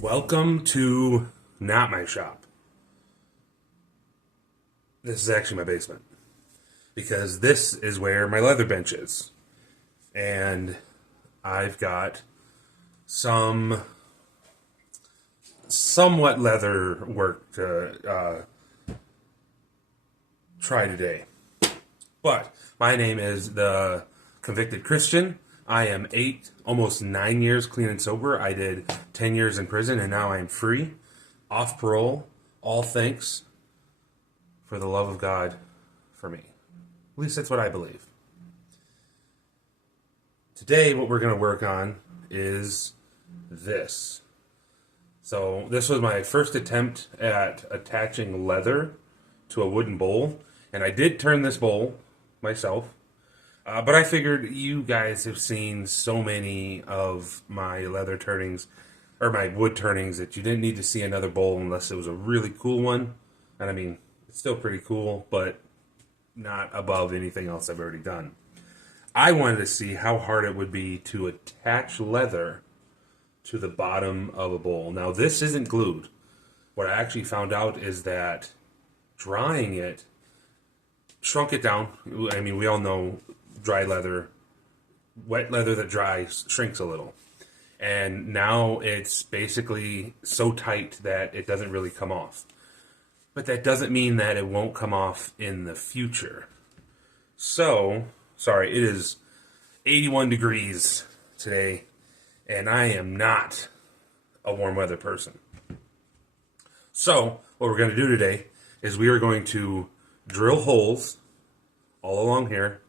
Welcome to not my shop. This is actually my basement. Because this is where my leather bench is. And I've got some somewhat leather work to try today. But my name is the Convicted Christian. I am 8, almost 9 years clean and sober. I did 10 years in prison, and now I am free, off parole, all thanks for the love of God for me. At least that's what I believe. Today, what we're going to work on is this. So this was my first attempt at attaching leather to a wooden bowl, and I did turn this bowl myself. But I figured you guys have seen so many of my leather turnings, or my wood turnings, that you didn't need to see another bowl unless it was a really cool one. And I mean, it's still pretty cool, but not above anything else I've already done. I wanted to see how hard it would be to attach leather to the bottom of a bowl. Now, this isn't glued. What I actually found out is that drying it shrunk it down. I mean, we all know dry leather, wet leather that dries shrinks a little. And now it's basically so tight that it doesn't really come off. But that doesn't mean that it won't come off in the future. So, sorry, it is 81 degrees today, and I am not a warm weather person. So, what we're going to do today is we are going to drill holes all along here,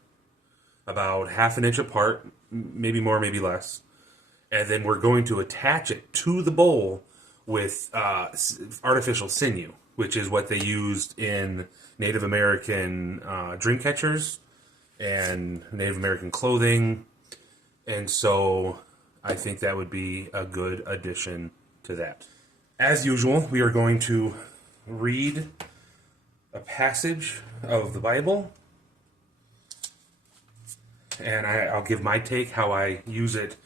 about half an inch apart, maybe more, maybe less. And then we're going to attach it to the bowl with artificial sinew, which is what they used in Native American dream catchers and Native American clothing. And so I think that would be a good addition to that. As usual, we are going to read a passage of the Bible, and I'll give my take, how I use it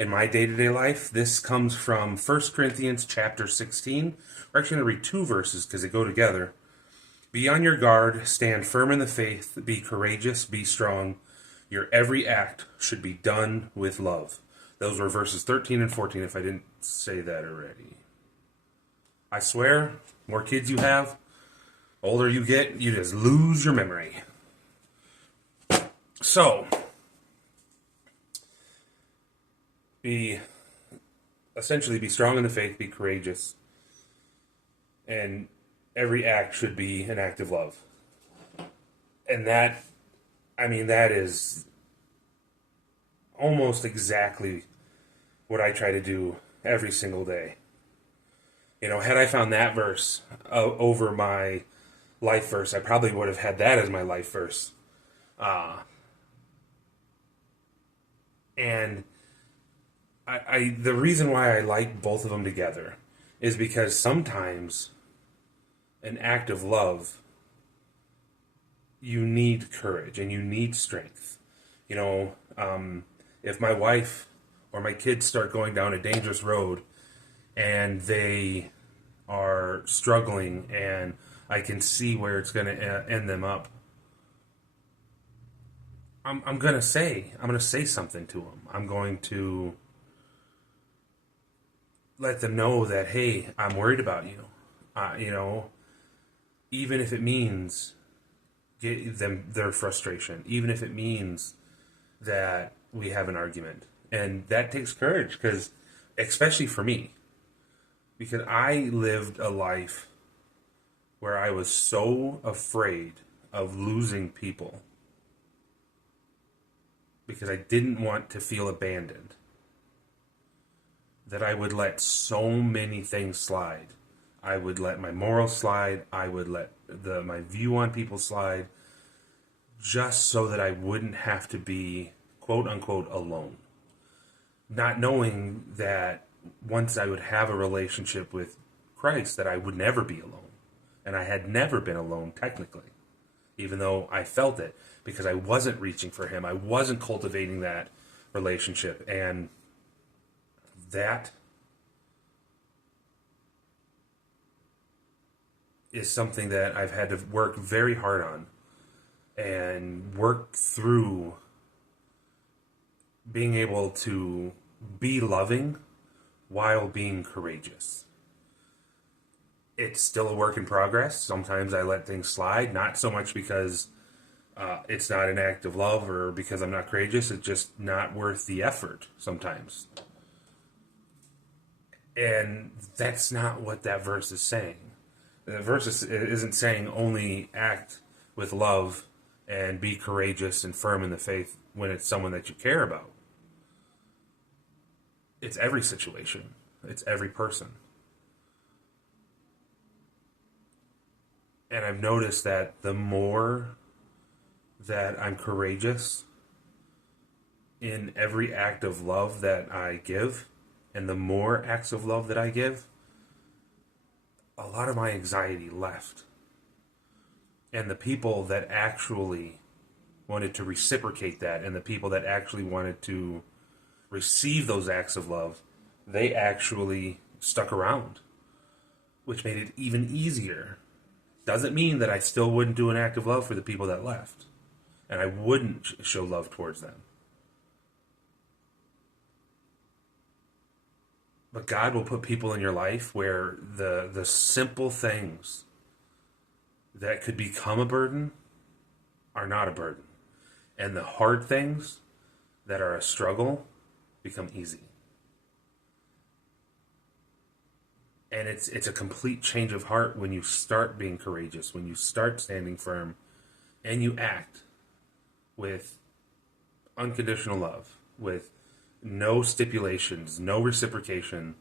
in my day-to-day life. This comes from 1 Corinthians chapter 16. We're actually going to read 2 verses because they go together. Be on your guard, stand firm in the faith, be courageous, be strong. Your every act should be done with love. Those were verses 13 and 14, if I didn't say that already. I swear, more kids you have, older you get, you just lose your memory. So, essentially be strong in the faith, be courageous, and every act should be an act of love. And that is almost exactly what I try to do every single day. You know, had I found that verse over my life verse, I probably would have had that as my life verse. And the reason why I like both of them together is because sometimes an act of love, you need courage and you need strength. You know, if my wife or my kids start going down a dangerous road and they are struggling and I can see where it's going to end them up, I'm going to say something to them. I'm going to let them know that, hey, I'm worried about you. You know, even if it means get them their frustration, even if it means that we have an argument. And that takes courage, because, especially for me, because I lived a life where I was so afraid of losing people because I didn't want to feel abandoned, that I would let so many things slide. I would let my morals slide. I would let my view on people slide, just so that I wouldn't have to be, quote unquote, alone. Not knowing that once I would have a relationship with Christ, that I would never be alone. And I had never been alone, technically, even though I felt it, because I wasn't reaching for him. I wasn't cultivating that relationship. And that is something that I've had to work very hard on and work through being able to be loving while being courageous. It's still a work in progress. Sometimes I let things slide, not so much because it's not an act of love or because I'm not courageous. It's just not worth the effort sometimes. And that's not what that verse is saying. The verse isn't saying only act with love and be courageous and firm in the faith when it's someone that you care about. It's every situation. It's every person. And I've noticed that the more that I'm courageous in every act of love that I give, and the more acts of love that I give, a lot of my anxiety left. And the people that actually wanted to reciprocate that, and the people that actually wanted to receive those acts of love, they actually stuck around, which made it even easier. Doesn't mean that I still wouldn't do an act of love for the people that left, and I wouldn't show love towards them. But God will put people in your life where the simple things that could become a burden are not a burden. And the hard things that are a struggle become easy. And it's a complete change of heart when you start being courageous, when you start standing firm, and you act with unconditional love, with no stipulations, no reciprocation.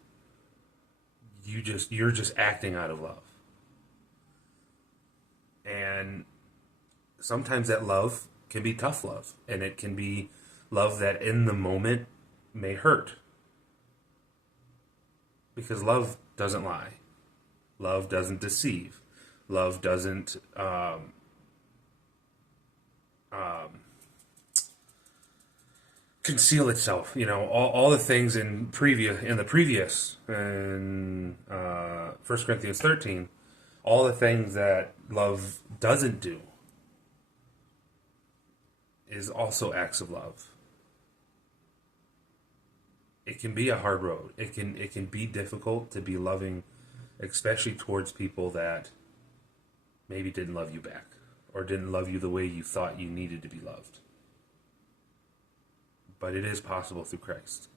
You're just acting out of love. And sometimes that love can be tough love, and it can be love that in the moment may hurt. Because love doesn't lie. Love doesn't deceive. Love doesn't conceal itself. You know, all the things in the previous 1 Corinthians 13, all the things that love doesn't do is also acts of love. It can be a hard road. It can be difficult to be loving, especially towards people that maybe didn't love you back or didn't love you the way you thought you needed to be loved. But it is possible through Christ.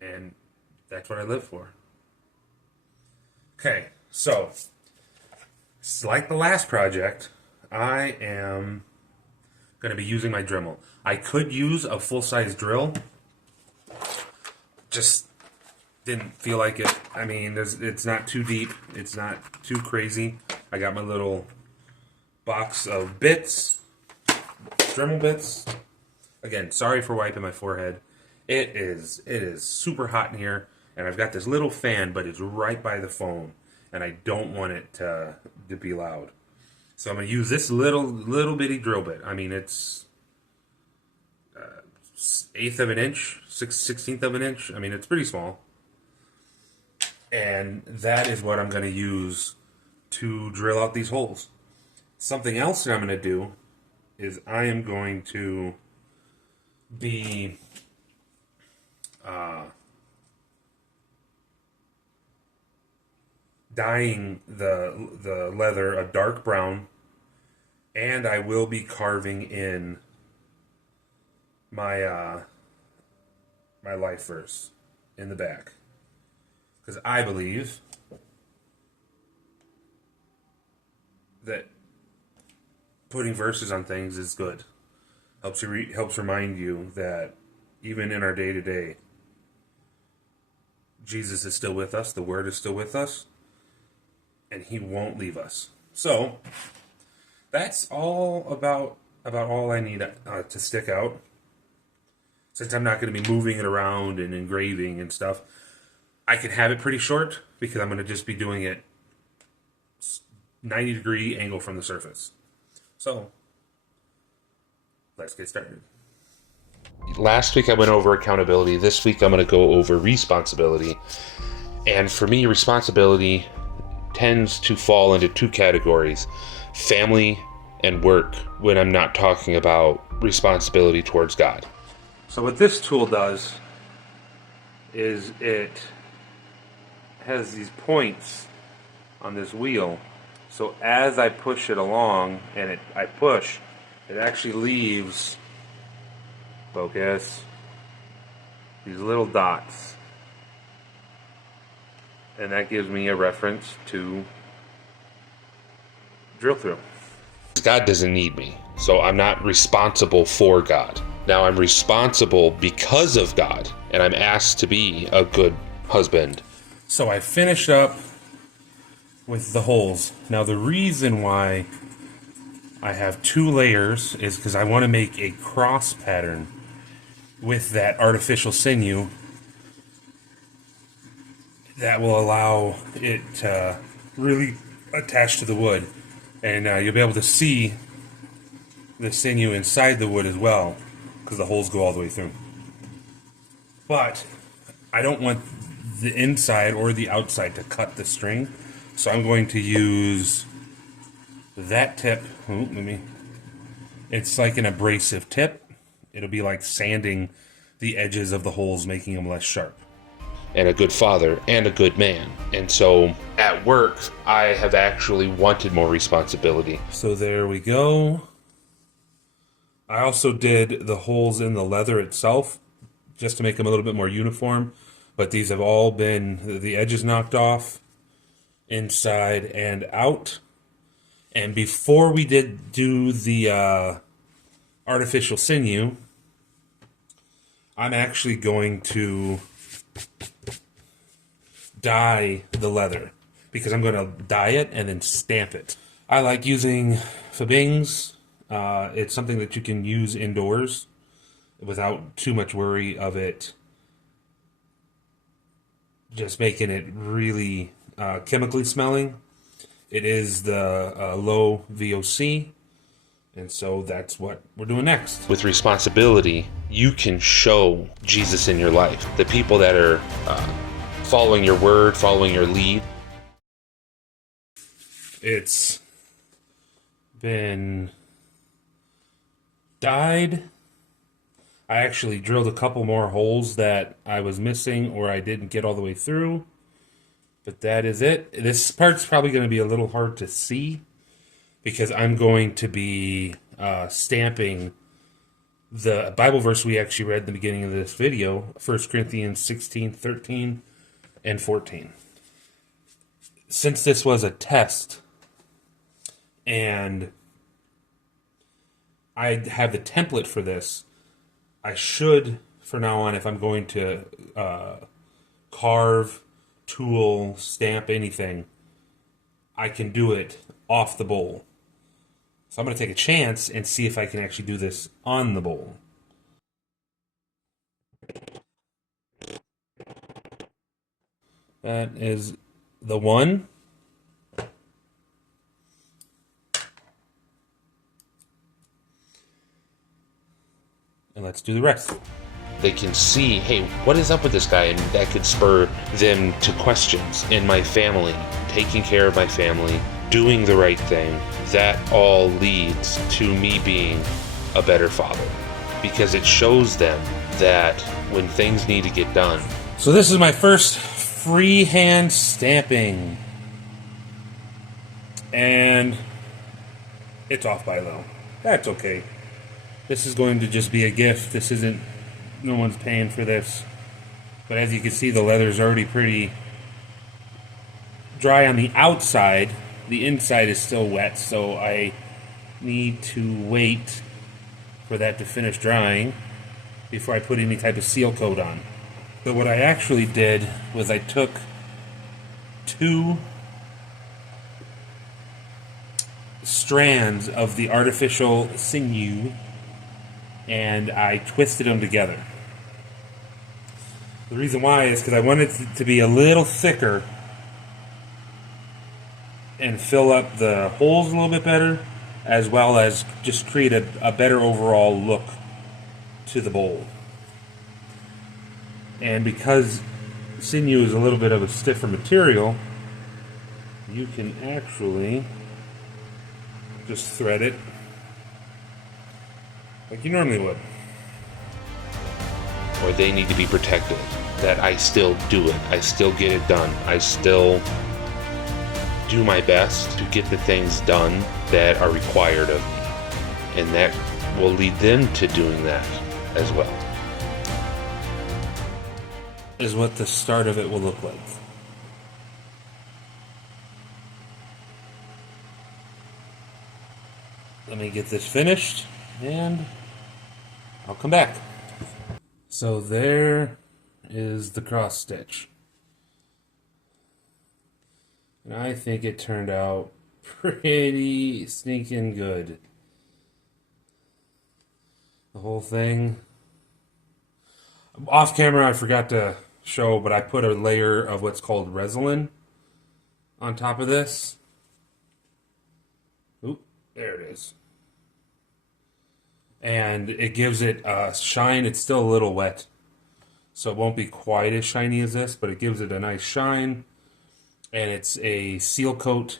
And that's what I live for. Okay, so it's like the last project, I am going to be using my Dremel. I could use a full-size drill. Just didn't feel like it. I mean, it's not too deep. It's not too crazy. I got my little box of bits, Dremel bits. Again, sorry for wiping my forehead. It is super hot in here, and I've got this little fan, but it's right by the phone, and I don't want it to be loud. So I'm going to use this little bitty drill bit. I mean, it's 1/8 of an inch, 16th of an inch. I mean, it's pretty small. And that is what I'm going to use to drill out these holes. Something else that I'm going to do is I am going to be dyeing the leather a dark brown, and I will be carving in my my life verse in the back, because I believe that putting verses on things is good. Helps remind you that even in our day-to-day, Jesus is still with us, the Word is still with us, and He won't leave us. So that's all about all I need to stick out. Since I'm not going to be moving it around and engraving and stuff, I can have it pretty short because I'm going to just be doing it 90-degree angle from the surface. So let's get started. Last week I went over accountability. This week I'm going to go over responsibility. And for me, responsibility tends to fall into two categories: family and work, when I'm not talking about responsibility towards God. So what this tool does is it has these points on this wheel. So as I push it along and I push, it actually leaves, focus, these little dots. And that gives me a reference to drill through. God doesn't need me, so I'm not responsible for God. Now I'm responsible because of God, and I'm asked to be a good husband. So I finished up with the holes. Now the reason why I have two layers is because I want to make a cross pattern with that artificial sinew that will allow it to really attach to the wood. And you'll be able to see the sinew inside the wood as well, because the holes go all the way through. But I don't want the inside or the outside to cut the string, so I'm going to use that tip. It's like an abrasive tip. It'll be like sanding the edges of the holes, making them less sharp. And a good father and a good man. And so at work, I have actually wanted more responsibility. So there we go. I also did the holes in the leather itself just to make them a little bit more uniform. But these have all been, the edges knocked off, inside and out. And before we did do the artificial sinew, I'm actually going to dye the leather, because I'm going to dye it and then stamp it. I like using Fabings. It's something that you can use indoors without too much worry of it just making it really chemically smelling. It is the low VOC, and so that's what we're doing next. With responsibility, you can show Jesus in your life. The people that are following your word, following your lead. It's been dyed. I actually drilled a couple more holes that I was missing or I didn't get all the way through. But that is it. This part's probably going to be a little hard to see because I'm going to be stamping the Bible verse we actually read in the beginning of this video, 1 Corinthians 16:13 and 14. Since this was a test and I have the template for this, I should, for now on, if I'm going to carve, tool, stamp anything, I can do it off the bowl. So I'm going to take a chance and see if I can actually do this on the bowl. That is the one. And let's do the rest. They can see, hey, what is up with this guy? And that could spur them to questions. In my family, taking care of my family, doing the right thing, that all leads to me being a better father. Because it shows them that when things need to get done. So this is my first freehand stamping. And it's off by a little. That's okay. This is going to just be a gift. This isn't, no one's paying for this. But as you can see, the leather's already pretty dry on the outside. The inside is still wet, so I need to wait for that to finish drying before I put any type of seal coat on. So what I actually did was I took two strands of the artificial sinew and I twisted them together. The reason why is because I wanted it to be a little thicker and fill up the holes a little bit better, as well as just create a better overall look to the bowl. And because sinew is a little bit of a stiffer material, you can actually just thread it like you normally would. Or they need to be protected. That I still do it. I still get it done. I still do my best to get the things done that are required of me. And that will lead them to doing that as well. Is what the start of it will look like. Let me get this finished and I'll come back. So there is the cross stitch. And I think it turned out pretty sneaking good. The whole thing. Off camera I forgot to show, but I put a layer of what's called resin on top of this. Oop, there it is. And it gives it a shine. It's still a little wet, so it won't be quite as shiny as this, but it gives it a nice shine. And it's a seal coat,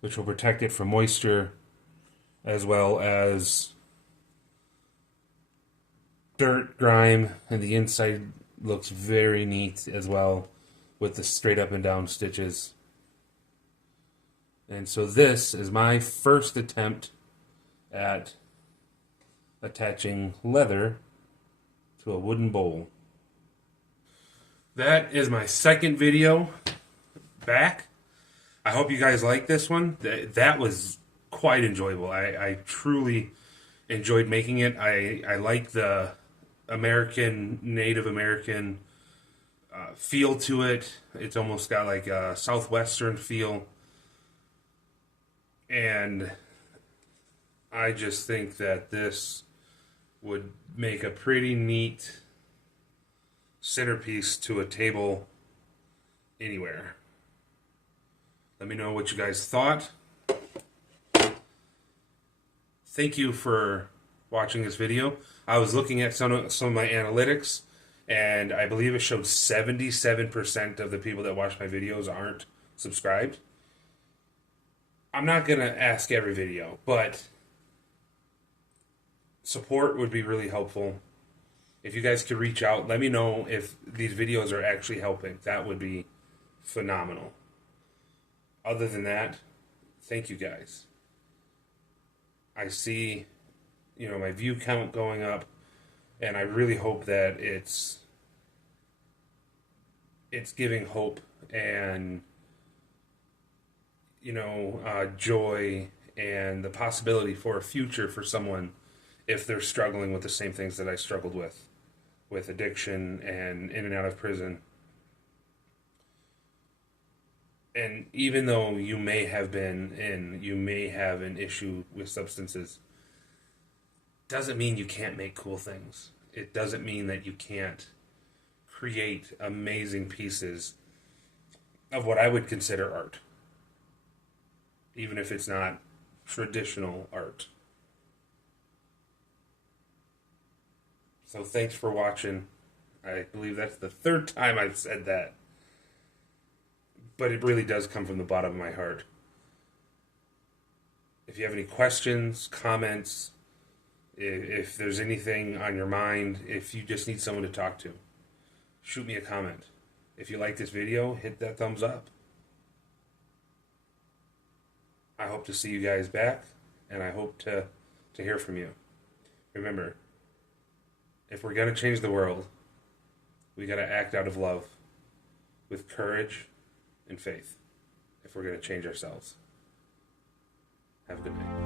which will protect it from moisture, as well as dirt, grime, and the inside looks very neat as well, with the straight up and down stitches. And so this is my first attempt at attaching leather to a wooden bowl. That is my second video back. I hope you guys like this one. That was quite enjoyable. I truly enjoyed making it. I like the Native American feel to it. It's almost got like a Southwestern feel. And I just think that this would make a pretty neat centerpiece to a table anywhere. Let me know what you guys thought. Thank you for watching this video. I was looking at some of my analytics, and I believe it showed 77% of the people that watch my videos aren't subscribed. I'm not going to ask every video, but support would be really helpful. If you guys could reach out, let me know if these videos are actually helping. That would be phenomenal. Other than that, thank you guys. I see, my view count going up, and I really hope that it's giving hope and joy and the possibility for a future for someone if they're struggling with the same things that I struggled with addiction and in and out of prison. And even though you may have you may have an issue with substances, doesn't mean you can't make cool things. It doesn't mean that you can't create amazing pieces of what I would consider art, even if it's not traditional art. So thanks for watching. I believe that's the third time I've said that. But it really does come from the bottom of my heart. If you have any questions, comments, if there's anything on your mind, if you just need someone to talk to, shoot me a comment. If you like this video, hit that thumbs up. I hope to see you guys back, and I hope to hear from you. Remember, if we're going to change the world, we got to act out of love, with courage and faith, if we're going to change ourselves. Have a good night.